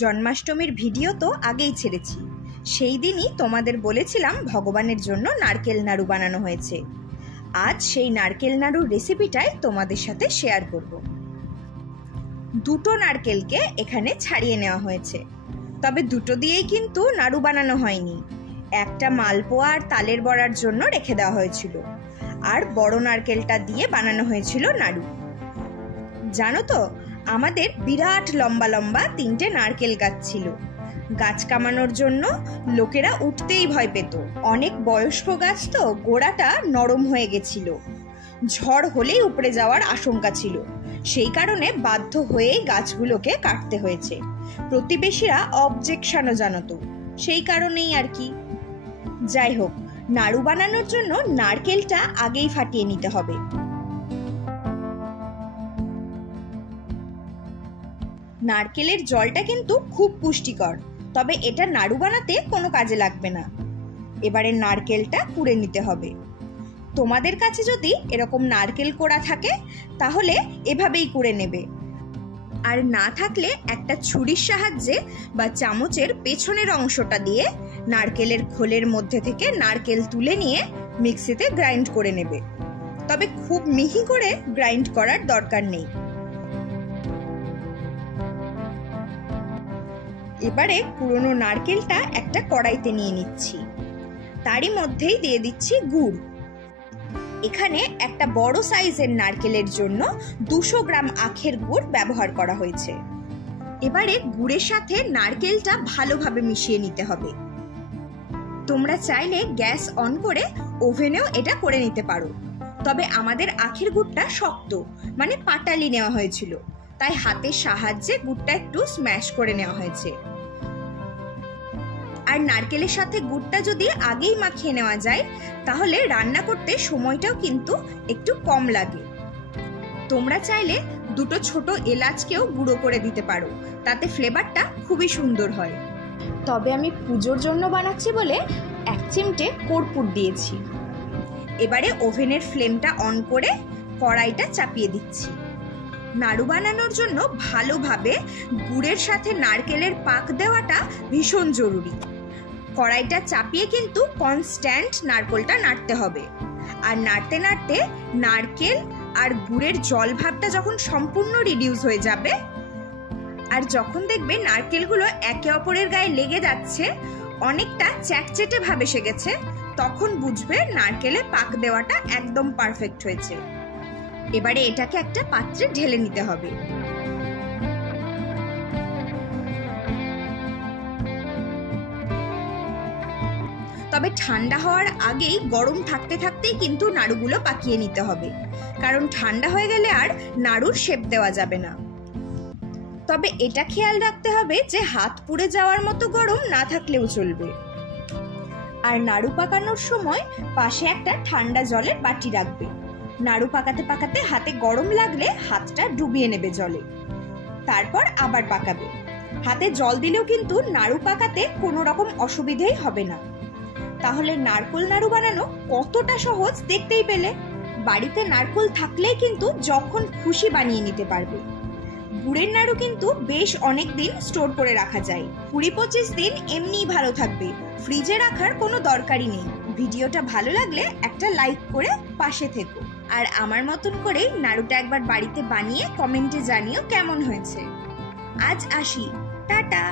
জন্মাষ্টমীর ভিডিও তো আগেই ছেড়েছি। সেই দিনই তোমাদের বলেছিলাম ভগবানের জন্য নারকেল নাড়ু বানানো হয়েছে। আজ সেই নারকেল নাড়ুর রেসিপিটাই তোমাদের সাথে শেয়ার করব। দুটো নারকেলকে এখানে ছাড়িয়ে নেওয়া হয়েছে, তবে দুটো দিয়েই কিন্তু নাড়ু বানানো হয়নি। একটা মালপোয়া আর তালের বড়ার জন্য রেখে দেওয়া হয়েছিল, আর বড় নারকেলটা দিয়ে বানানো হয়েছিল নাড়ু। জানো তো, আমাদের বিরাট লম্বা লম্বা 3টে নারকেল গাছ ছিল। গাছ কামানোর জন্য লোকেরা উঠতেই ভয় পেত। অনেক বয়স্ক গাছ তো, গোড়াটা নরম হয়ে গেছিল, ঝড় হলেই উপড়ে যাওয়ার আশঙ্কা ছিল। সেই কারণে বাধ্য হয়েই গাছগুলোকে কাটতে হয়েছে। প্রতিবেশীরা অবজেকশনও জানাতো, সেই কারণেই আর কি। যাই হোক, নাড়ু বানানোর জন্য নারকেলটা আগেই ফাটিয়ে নিতে হবে। নারকেলের জলটা কিন্তু খুব পুষ্টিকর, তবে এটা নাড়ু বানাতে কোনো কাজে লাগবে না। এবারে নারকেলটা কুড়ে নিতে হবে। তোমাদের কাছে যদি এরকম নারকেল কোড়া থাকে তাহলে এভাবেই কুড়ে নেবে, আর না থাকলে একটা ছুরির সাহায্যে বা চামচের পেছনের অংশটা দিয়ে নারকেলের খোলের মধ্যে থেকে নারকেল তুলে নিয়ে মিক্সিতে গ্রাইন্ড করে নেবে। তবে খুব মিহি করে গ্রাইন্ড করার দরকার নেই। এবারে পুরনো নারকেলটা একটা কড়াইতে নিয়ে নিচ্ছি, তারই মধ্যেই দিয়ে দিচ্ছি গুড়। এখানে একটা বড় সাইজের নারকেলের জন্য 200 গ্রাম আখের গুড় ব্যবহার করা হয়েছে। এবারে গুড়ের সাথে নারকেলটা ভালোভাবে মিশিয়ে নিতে হবে। তোমরা চাইলে গ্যাস অন করে ওভেনেও এটা করে নিতে পারো, তবে আমাদের আখের গুড়টা শক্ত, মানে পাটালি নেওয়া হয়েছিল, তাই হাতের সাহায্যে গুড়টা একটু স্ম্যাশ করে নেওয়া হয়েছে। আর নারকেলের সাথে গুড়টা যদি আগেই মাখিয়ে নেওয়া যায় তাহলে রান্না করতে সময়টাও কিন্তু একটু কম লাগে। তোমরা চাইলে 2টো ছোট এলাচকেও গুঁড়ো করে দিতে পারো, তাতে ফ্লেভারটা খুবই সুন্দর হয়। তবে আমি পুজোর জন্য বানাচ্ছি বলে 1 চিমটে কর্পূর দিয়েছি। এবারে ওভেনের ফ্লেমটা অন করে কড়াইটা চাপিয়ে দিচ্ছি। নাড়ু বানানোর জন্য ভালোভাবে গুড়ের সাথে নারকেলের পাক দেওয়াটা ভীষণ জরুরি। কড়াইটা চাপিয়ে কিন্তু কনস্ট্যান্ট নারকেলটা নাড়তে হবে। আর নাড়তে নাড়তে নারকেল আর গুড়ের জল ভাবটা যখন সম্পূর্ণ রিডিউস হয়ে যাবে, আর যখন দেখবে নারকেলগুলো একে অপরের গায়ে লেগে যাচ্ছে, অনেকটা চ্যাটচেটে ভাব এসে গেছে, তখন বুঝবে নারকেলে পাক দেওয়াটা একদম পারফেক্ট হয়েছে। এবারে এটাকে একটা পাত্রে ঢেলে নিতে হবে। তবে ঠান্ডা হওয়ার আগেই গরম থাকতে থাকতেই কিন্তু নাড়ুগুলো পাকিয়ে নিতে হবে, কারণ ঠান্ডা হয়ে গেলে আর নাড়ুর শেপ দেওয়া যাবে না। তবে এটা খেয়াল রাখতে হবে যে হাত পুড়ে যাওয়ার মতো গরম না থাকলেও চলবে। আর নাড়ু পাকানোর সময় পাশে একটা ঠান্ডা জলের বাটি রাখবে। নাড়ু পাকাতে পাকাতে হাতে গরম লাগলে হাতটা ডুবিয়ে নেবে জলে, তারপর আবার পাকাবে। হাতে জল দিলেও কিন্তু নাড়ু পাকাতে কোনো রকম অসুবিধেই হবে না। তাহলে নারকেল নাড়ু বানানো কতটা সহজ দেখতেই পেলে। বাড়িতে নারকেল থাকলেই কিন্তু যখন খুশি বানিয়ে নিতে পারবে। গুড়ের নাড়ু কিন্তু বেশ অনেক দিন স্টোর করে রাখা যায়, 20-25 দিন এমনিই ভালো থাকবে, ফ্রিজে রাখার কোনো দরকারই নেই। ভিডিওটা ভালো লাগলে একটা লাইক করে পাশে থেকো, আর আমার মতন করে নাড়ুটা একবার বাড়িতে বানিয়ে কমেন্টে জানিও কেমন হয়েছে। আজ আসি, টাটা।